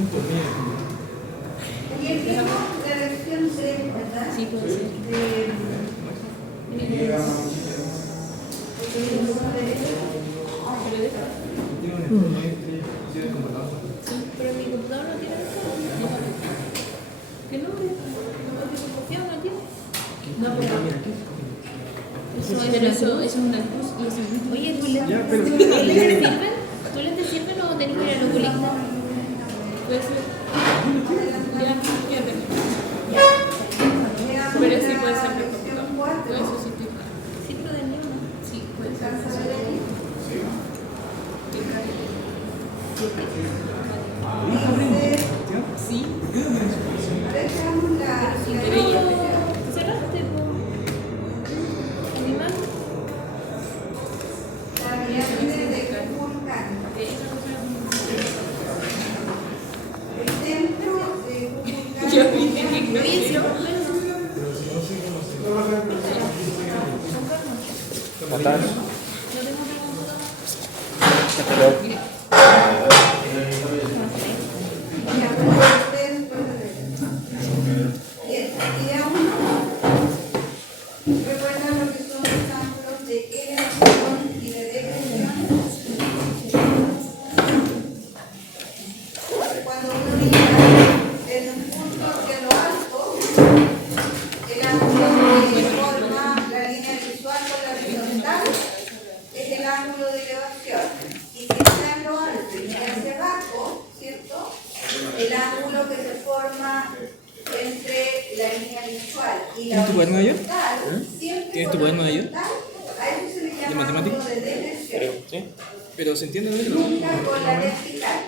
Y el tiempo de la lección 3, ¿verdad? Sí, puede ser. Sí, pero mi computador no tiene eso. ¿Qué no? ¿Copiado no tiene? No, pero eso es una cruz y eso. Oye, ¿tus lentes sirven? ¿Tus lentes sirven o tenés que ir al oculista? Puede ser. Ya tengo. Pero sí puede ser de computador. Puede sustituir. Sí, pero de niño no. Sí, puede ser. Sí. Cerraste mi mano. Yo viste que inicio. ¿Cómo estás? Recuerda lo que son los ángulos de elevación y de depresión. Cuando uno mira en un punto hacia lo alto, el ángulo que forma la línea visual con la horizontal es el ángulo de elevación. Y si está en lo alto y hacia abajo, ¿cierto? El ángulo que se forma entre la línea visual y la horizontal, ¿Tienes tu cuaderno de ayer? a eso se le llama ¿De matemáticas? ángulo de depresión. ¿Sí? Pero se entiende bien, ¿no? Nunca con la vertical.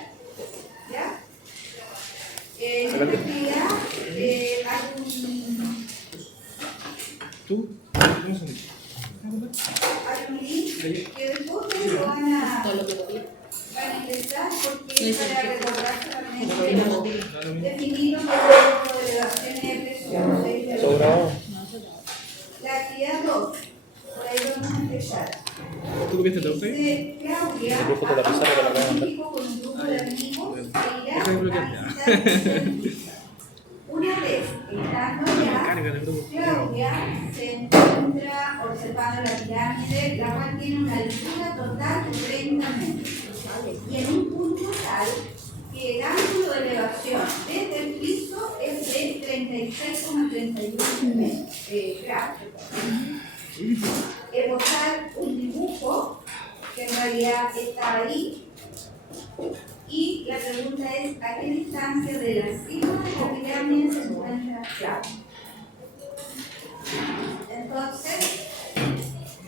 ¿Ya? En esta actividad hay un ¿Tú? ¿Cómo se dice? link que después ustedes lo van a ingresar porque es para recordar solamente definir los ángulos de elevación y depresión. ¿Todo grabado? La actividad 2, por ahí vamos a empezar. ¿Tú copiaste todo usted? Dice Claudia, El grupo de la pizarra que la voy a mandar. con un grupo de amigos que irá Déjame a bloquear. visitar el centro. Una vez estando allá, Cárgale, grupo. Claudia se encuentra observando la pirámide, la cual tiene una altura total de 30 metros. Y en un punto tal que el ángulo de elevación desde el piso es de 36,31 grados. Esbozar un dibujo que en realidad está ahí. Y la pregunta es, ¿a qué distancia de la cima de la pirámide se encuentra Claudia? Entonces,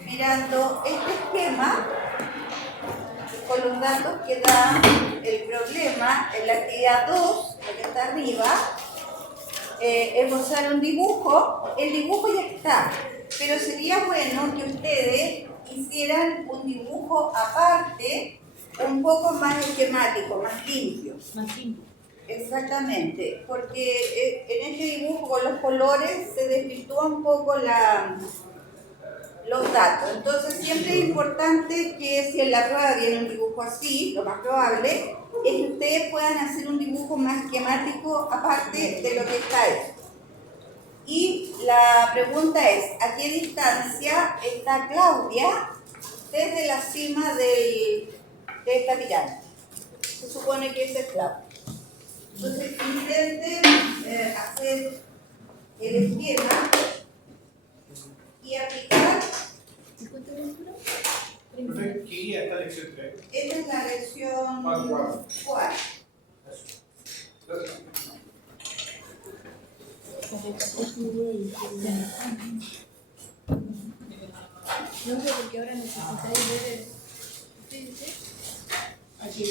mirando este esquema, con los datos que da el problema, en la actividad 2, la que está arriba, esbozar un dibujo. El dibujo ya está, pero sería bueno que ustedes hicieran un dibujo aparte, un poco más esquemático, más limpio. Más simple. Exactamente, porque en este dibujo con los colores se desvirtúa un poco los datos. Entonces siempre es importante que si en la prueba viene un dibujo así, lo más probable es que ustedes puedan hacer un dibujo más esquemático aparte de lo que está hecho. Y la pregunta es, ¿a qué distancia está Claudia desde la cima de esta pirámide? Se supone que ese es Claudia. Entonces intenten hacer el esquema y aplicar. ¿Qué guía está lección 3? Esta es la lección 4. No sé porque ahora necesitáis ver ¿qué dice? ¿A qué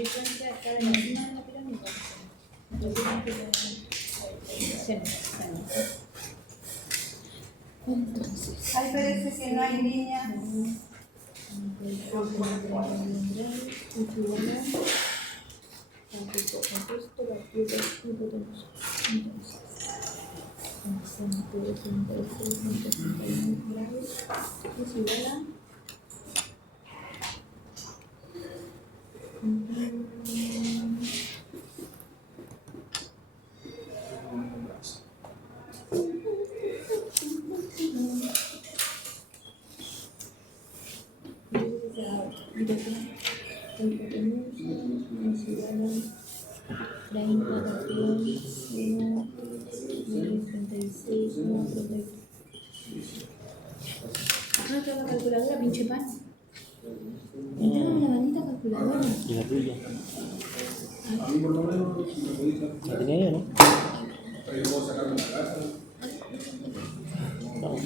distancia está de la cima de la pirámide? Entonces, Ahí parece que no hay línea. Ah, tengo la calculadora, pinche pan. Entrame la maldita calculadora. ¿Y la tuya? ¿La tenía ella, no? No.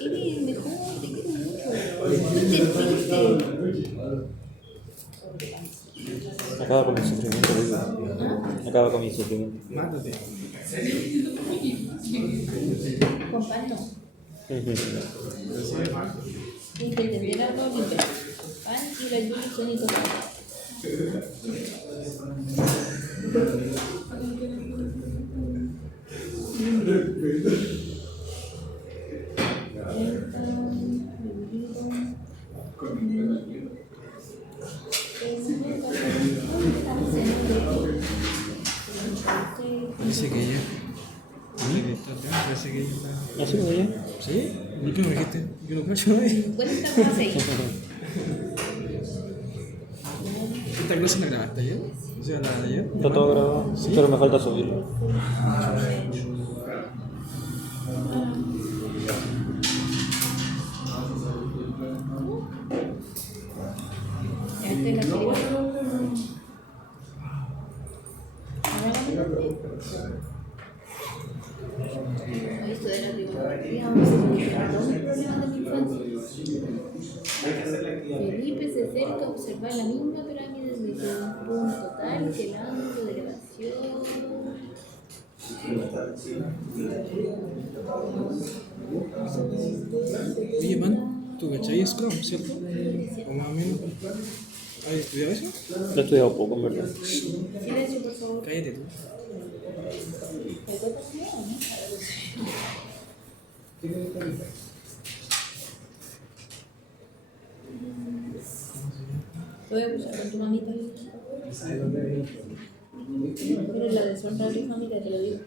Eres mejor, te quiero mucho. No te triste. Acaba con mi sufrimiento, digo. Acaba con mi sufrimiento. Mátate. Con pan no. Hay que entender a Paulito. Pan y la Yuli son intocables. Parece que ella. Parece que ella está. ¿Así como ella? ¿Sí? ¿Y qué me dijiste? Yo no cacho, ¿eh? 50,6. ¿Esta clase la grabaste ayer? O sea, la de ayer. Está todo grabado, pero me falta subirlo. Esta es la escribo. Esto de la tribuna. Vamos a solucionar todos los problemas de mi infancia. Felipe se acerca a observar la misma pirámide desde un punto tal que el ángulo de elevación. Oye, man, ¿tú cachai Scrum, cierto? O más o menos. ¿Has estudiado eso? Lo he estudiado poco, en verdad. Silencio, por favor. Cállate tú. ¿El cuerpo es mío o no? Lo voy a pujar con tu mamita. Pero la deshonra de tu mamita, te lo digo.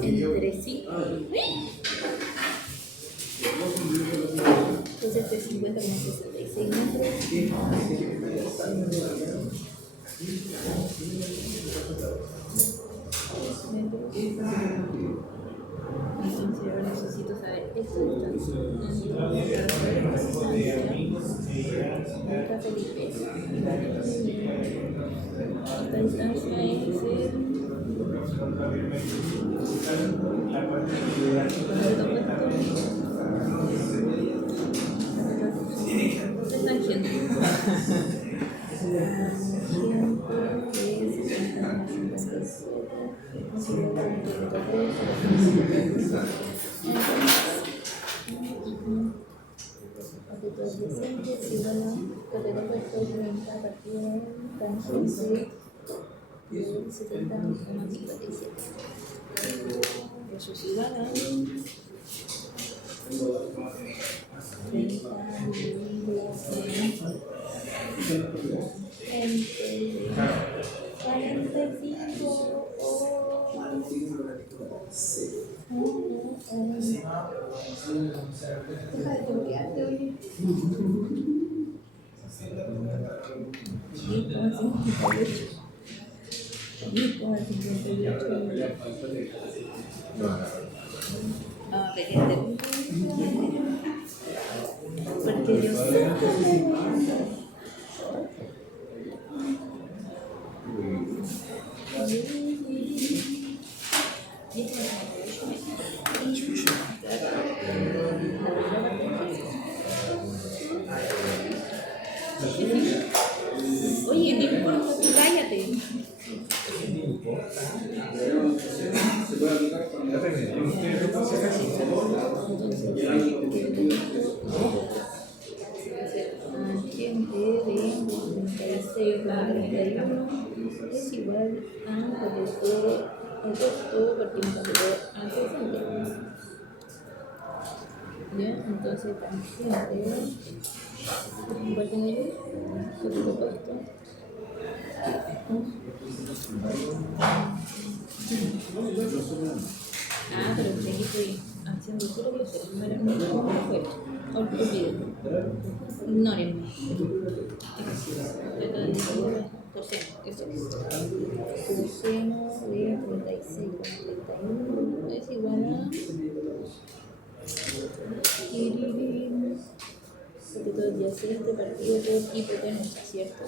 Entre sí. Entonces de 50 como 66 Entonces yo necesito saber esta distancia. Felipe. Esta distancia es el tangente. Porque yo sé Oye, no importa, tú cállate. Es igual a todo partiendo a 60. ¿Ya? Entonces tangente igual tengo yo por supuesto. Pero que aquí estoy haciendo todo lo que sé. No fue. Olvídenlo. Ignórenme. Coseno, eso es. Coseno de 36,31 es igual a porque todo adyacente partido por hipotenusa, ¿cierto?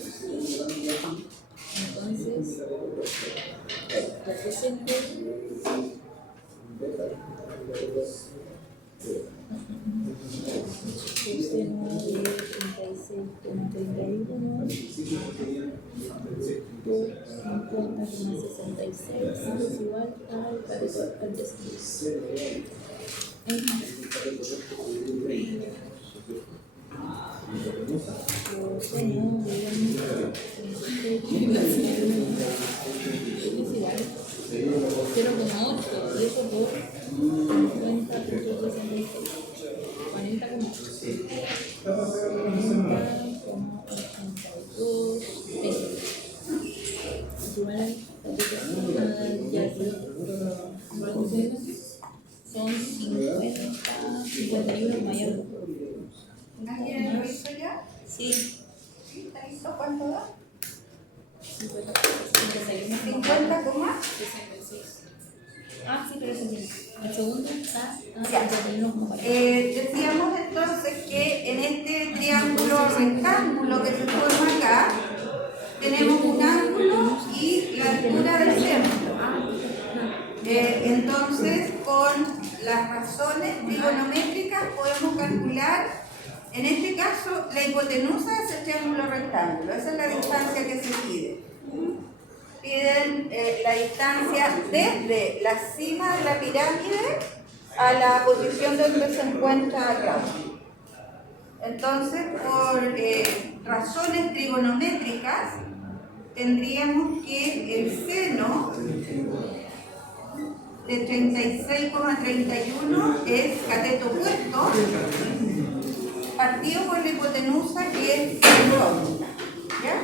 Entonces, adyacente coseno de 36,31 por 50,66 es igual al cateto adyacente. Coseno de 0,8 y eso por 50,66 40,82 igual son 51 mayor. ¿Alguien lo hizo ya? Sí. ¿Está listo? ¿Cuánto da? 51. 50, ¿cómo? 66. Sí, pero es el segundo está Ya. 51,40. Decíamos entonces que en este triángulo rectángulo que se forma acá, tenemos un ángulo y la altura del centro. Entonces, con las razones trigonométricas podemos calcular, en este caso, la hipotenusa de ese triángulo rectángulo. Esa es la distancia que se pide. Piden la distancia desde la cima de la pirámide a la posición donde se encuentra acá. Entonces, por razones trigonométricas, tendríamos que el seno de 36,31 es cateto opuesto partido por la hipotenusa que es cónica. ¿Ya?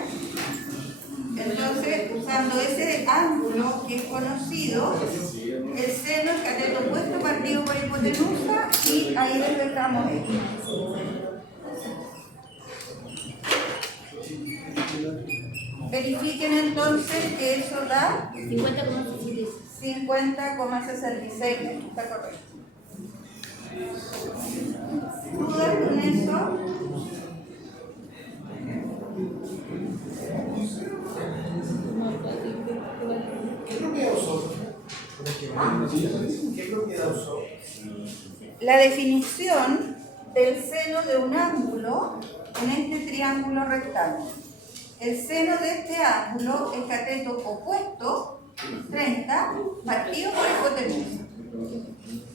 Entonces, usando ese ángulo que es conocido, el seno es cateto opuesto partido por hipotenusa y ahí despejamos esto. Verifiquen entonces que eso da 50,66. 50,66 metros, está correcto. ¿Dudas con eso? ¿Qué propiedad usó? ¿Qué propiedad usó? La definición del seno de un ángulo en este triángulo rectángulo. El seno de este ángulo es cateto opuesto, 30, partido por hipotenusa.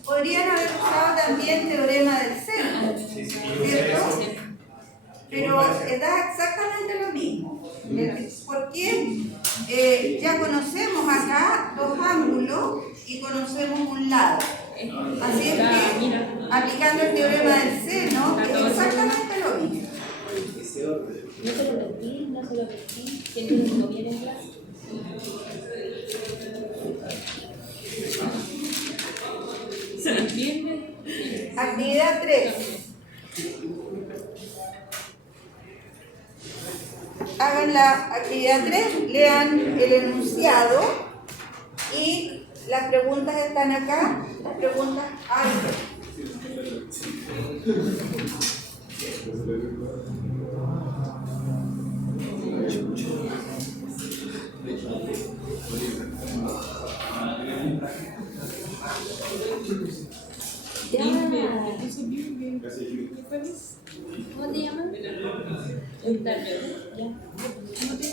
Podrían haber usado también teorema del seno, ¿cierto? Pero da exactamente lo mismo. Porque ya conocemos acá dos ángulos y conocemos un lado. Así es que, aplicando el teorema del seno, es exactamente lo mismo. No se lo repetí, que no viene en clase. ¿Se entiende? Actividad 3. Hagan la actividad 3, lean el enunciado y las preguntas están acá. Las preguntas hay. ¿Cómo te llaman? Octavio. Ya. ¿Cómo te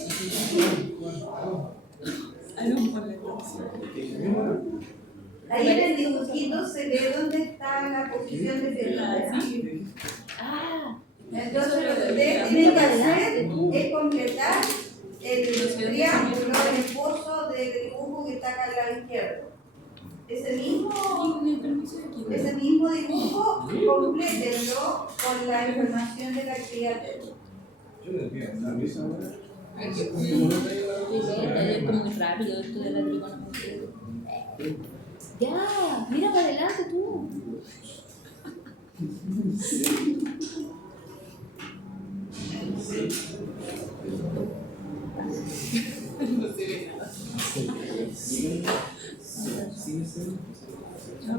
llamas? Ahí en el dibujito se ve dónde está la posición de Felipe. Ah, Entonces lo que ustedes tienen que hacer es completar el triángulo, el esbozo del dibujo que está acá al lado izquierdo. Ese mismo dibujo, complétenlo con la información de la actividad. es como muy rápido esto de la trigonometría. Ya, mira para adelante tú. ¿Ya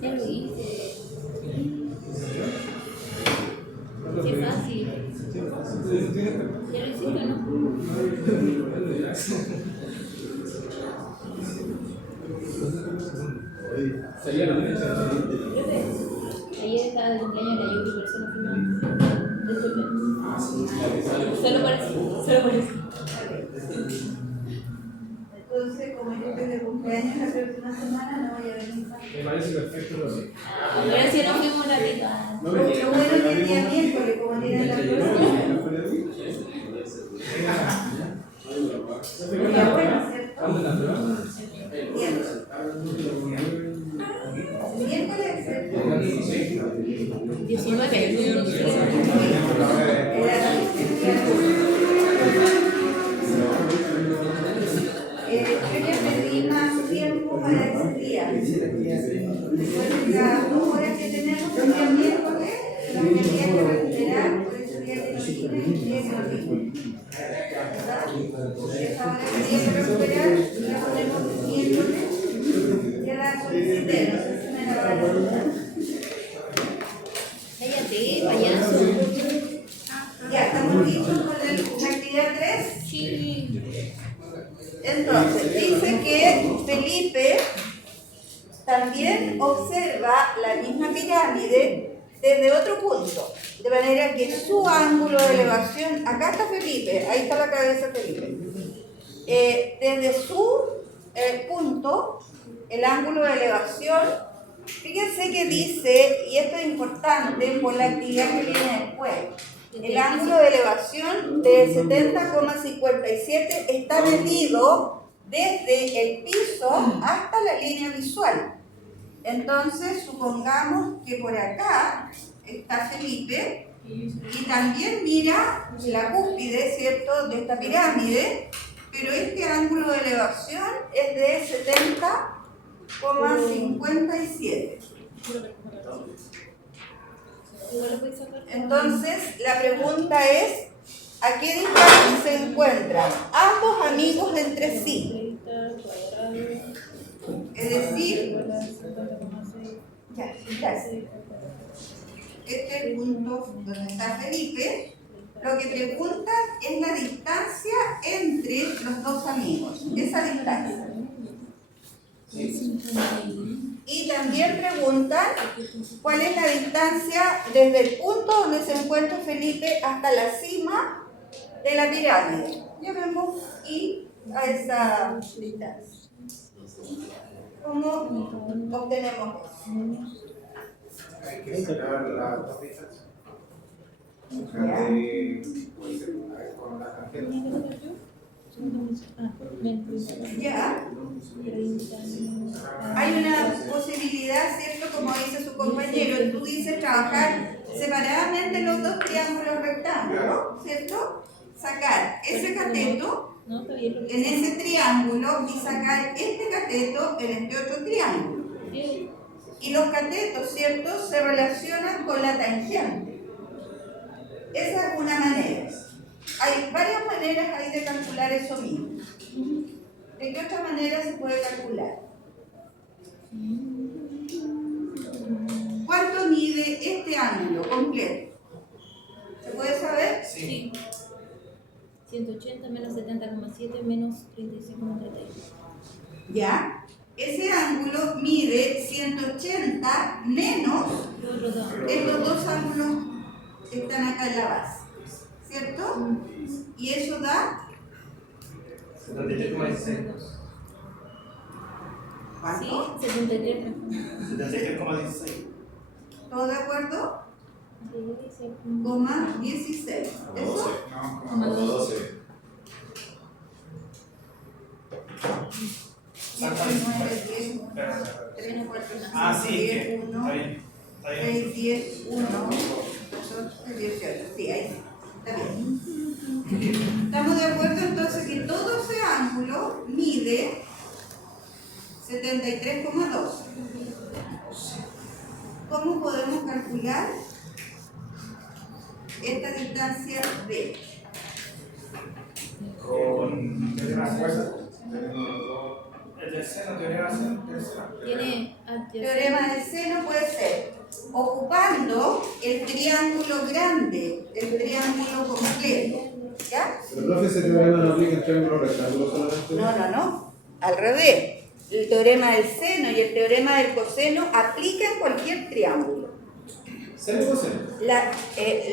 Ya lo hice. Sí, es fácil. Ya lo hiciste, ¿no? Ayer estaba de cumpleaños la Yuki, por eso no fuimos. Disculpen. Solo por eso. Solo por eso. Entonces, como yo estoy de cumpleaños la próxima semana, no voy a venir más. Me parece perfecto, Rosy. Pero si no fuimos una rica. Lo bueno es que el día miércoles, como tienen la próxima, sería bueno, ¿cierto? Miércoles, ¿cierto? 19. Yo ya pedí más tiempo para ese día. Después de las 2 horas que tenemos el día miércoles, lo que había que recuperar por ese día que nos vino y el día que nos vino. ¿Verdad? Esa hora que había que recuperar la ponemos el miércoles. Ya la solicité, no sé si me la van a dar. Cállate, payaso. Ya, ¿estamos listos con la actividad 3? Sí. Entonces, dice que Felipe también observa la misma pirámide desde otro punto, de manera que su ángulo de elevación, acá está Felipe, ahí está la cabeza de Felipe, desde su punto, el ángulo de elevación, fíjense que dice, y esto es importante por la actividad que viene después, el ángulo de elevación de 70,57 está medido desde el piso hasta la línea visual. Entonces, supongamos que por acá está Felipe y también mira la cúspide, ¿cierto?, de esta pirámide, pero este ángulo de elevación es de 70,57. Entonces, la pregunta es, ¿a qué distancia se encuentran ambos amigos entre sí? Es decir, ya, gracias. Este es el punto donde está Felipe. Lo que pregunta es la distancia entre los dos amigos, esa distancia. Y también preguntan cuál es la distancia desde el punto donde se encuentra Felipe hasta la cima de la pirámide. Llamemos I a esa distancia. ¿Cómo obtenemos eso? Hay que sacar las dos distancias. Con la tarjeta. Ya. Hay una posibilidad, ¿cierto? Como dice su compañero, tú dices trabajar separadamente los dos triángulos rectángulos, ¿cierto? Sacar ese cateto en ese triángulo y sacar este cateto en este otro triángulo. Y los catetos, ¿cierto?, se relacionan con la tangente. Esa es una manera. Hay varias maneras ahí de calcular eso mismo. ¿De qué otra manera se puede calcular? ¿Cuánto mide este ángulo completo? ¿Se puede saber? Sí. 180 menos 70,7 menos 35,31. ¿Ya? Ese ángulo mide 180 menos Los otros dos. estos dos ángulos que están acá en la base, ¿cierto? Y eso da, 73,16. ¿cuánto? Sí, 73. 73,16. ¿Todo de acuerdo? Sí, sí. Coma 16. ¿Eso? Como 12. 7, 9, 10, 3, 4, 5, Ah, sí, 10, que 1, está bien. Está bien. 6, 10, 1, 14, 18. Sí, ahí sí. Está bien. ¿Estamos de acuerdo entonces que todo ese ángulo mide 73,2? ¿Cómo podemos calcular esta distancia D? Con teorema de fuerza. El del seno, teorema del seno. Tiene. Teorema del seno puede ser ocupando el triángulo grande, el triángulo completo. ¿Ya? Pero profe, ese teorema no aplica en triángulo rectángulo solamente. No. Al revés. El teorema del seno y el teorema del coseno aplican en cualquier triángulo. ¿Seno o coseno?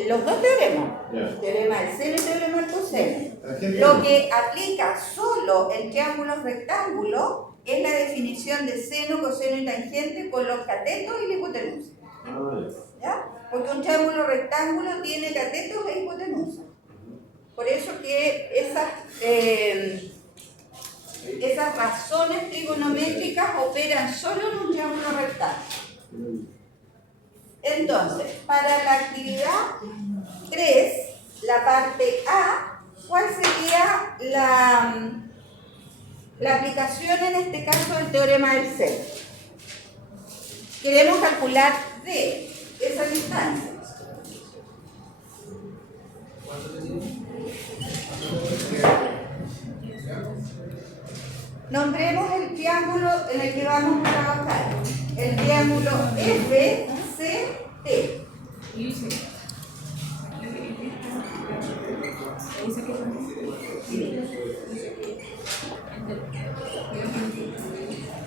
Los dos teoremas. Ya. El teorema del seno y el teorema del coseno. Tangente. Lo que aplica solo en triángulos rectángulos es la definición de seno, coseno y tangente con los catetos y la hipotenusa. Ah, ¿Ya? Porque un triángulo rectángulo tiene catetos e hipotenusa. Por eso que esas razones trigonométricas operan solo en un triángulo rectángulo. Entonces, para la actividad 3, la parte A, ¿cuál sería la aplicación en este caso del teorema del seno? Queremos calcular D, esa distancia. Nombremos el triángulo en el que vamos a trabajar. El triángulo FCT.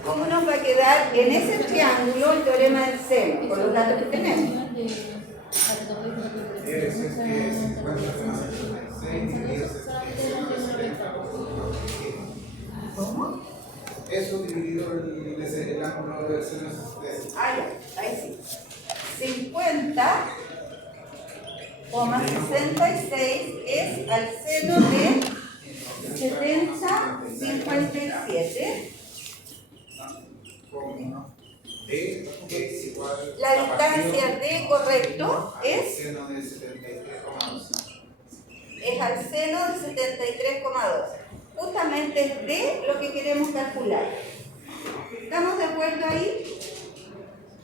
¿Cómo nos va a quedar en ese triángulo el teorema del seno? Con los datos que tenemos. ¿Cómo? eso dividido el ángulo del seno es. Ah, ya, ahí sí. 50,66 es al seno de 70,57. D es igual. La distancia D, correcto, es Seno de 73,12. es al seno de 73,12. Justamente es D lo que queremos calcular. ¿Estamos de acuerdo ahí?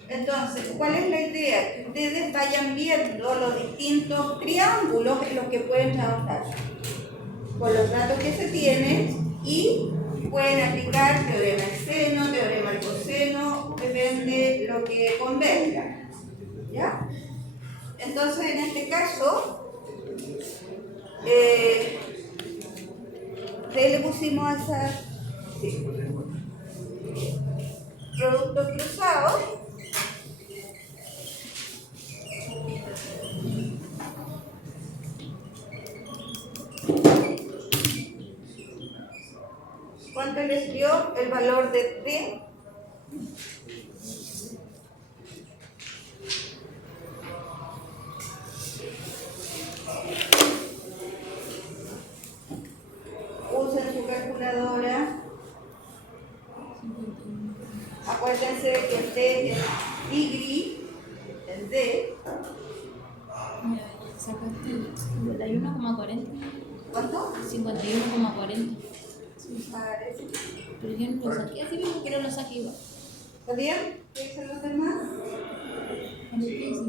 Entonces, ¿cuál es la idea? Que ustedes vayan viendo los distintos triángulos en los que pueden trabajar con los datos que se tienen y pueden aplicar teorema del seno, teorema del coseno, depende lo que convenga. ¿Ya? Entonces, en este caso, ¿qué le pusimos a esa? Sí. Producto cruzado. ¿Cuánto les dio el valor de T? Usen su calculadora. Acuérdense de que el T es Y, el D. Sacaste 51,40. ¿Cuánto? 51,40. Parece. Pero yo no lo saqué así mismo, pero lo saqué igual. ¿Está bien? ¿Qué dicen los demás? ¿Qué hiciste?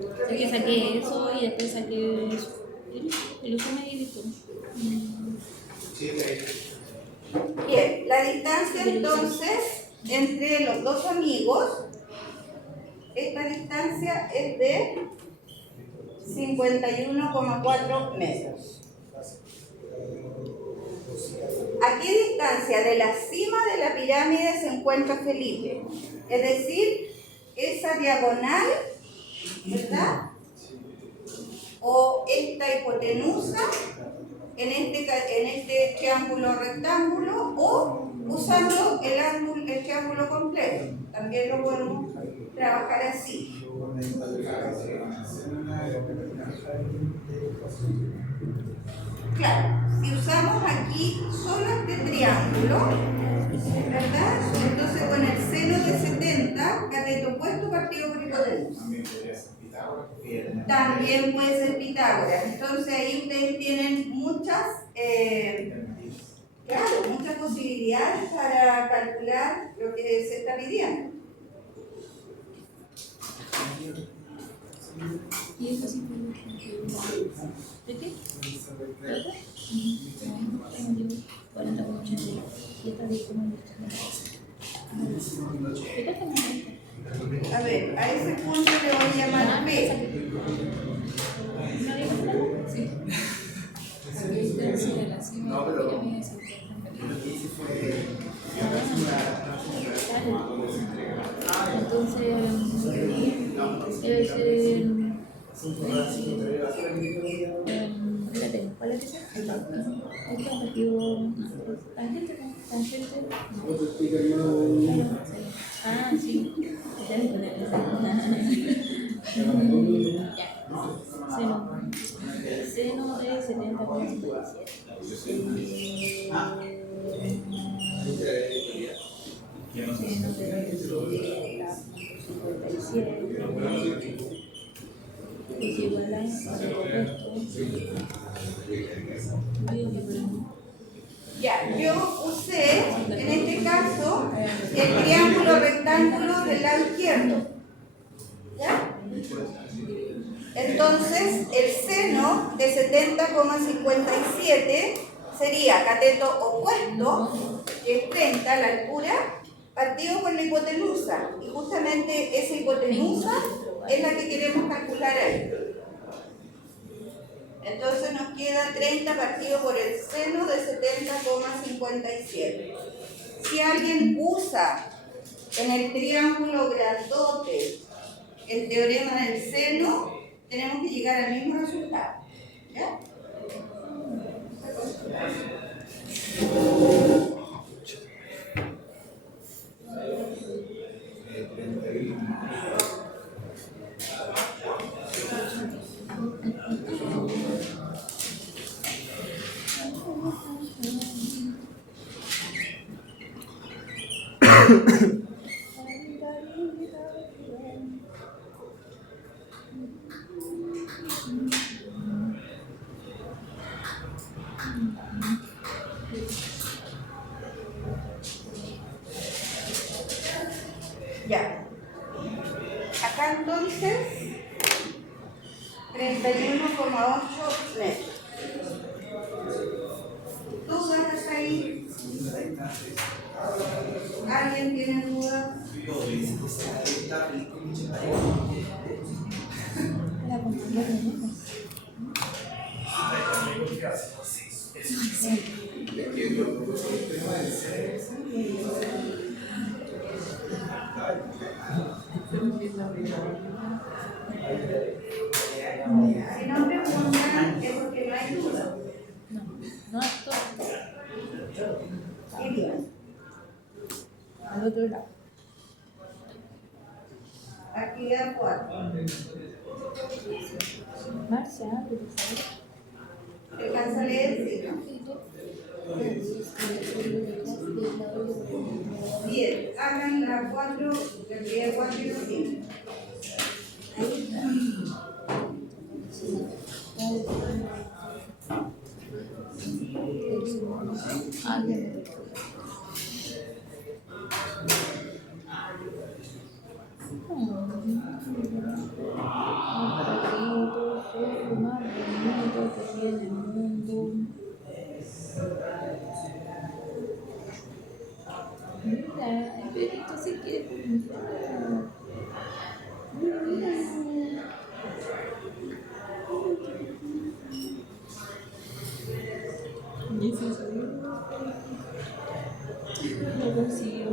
O sea, que saqué eso y después saqué eso. El uso me dividió. Sí, ahí. distancia entonces entre los dos amigos, esta distancia es de 51,4 metros. ¿A qué distancia de la cima de la pirámide se encuentra Felipe? Es decir, esa diagonal, ¿verdad? O esta hipotenusa en este triángulo rectángulo, o usando el triángulo completo. También lo podemos trabajar así. Claro, si usamos aquí solo este triángulo, ¿verdad? Entonces con el seno de 70, cateto opuesto partido por hipotenusa. También puede ser Pitágoras. Entonces ahí ustedes tienen muchas posibilidades para calcular lo que se está pidiendo. ¿Y eso sí ¿de qué? ¿Otra? 40,80. ¿Y esta de cómo A ver, a ese punto le voy a llamar P. No, pero entonces espérate, ¿cuál es esa? Este objetivo tangente. Ah, sí. Seno de 70,57. Es igual a Ya, yo usé en este caso el triángulo rectángulo del lado izquierdo. ¿Ya? Entonces, el seno de 70,57 sería cateto opuesto, que es 30 a la altura, partido por la hipotenusa. Y justamente esa hipotenusa es la que queremos calcular ahí. Entonces nos queda 30 partido por el seno de 70,57. Si alguien usa en el triángulo grandote el teorema del seno, tenemos que llegar al mismo resultado. ¿Ya? Ya. Acá entonces 31,8 metros. ¿Dudas ahí? ¿Alguien tiene dudas? Si no preguntan es porque no hay duda. No es todo. Y bien. Al otro lado. Actividad 4. Marcia, ¿Alcanza a leer? Sí, ¿no? Bien, hagan la 4, la actividad 4 y la 5. si quieres. ¿Y eso es? No consigo.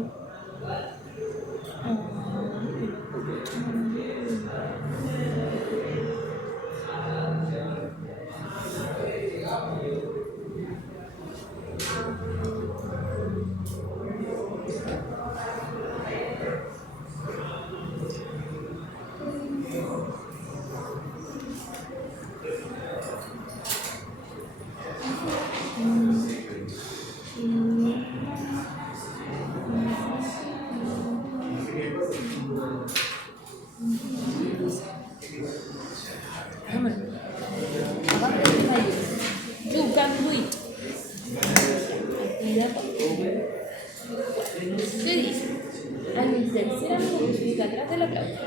You can do it. Actividad. Se dice, al tercer ángulo que atrás de la flauta.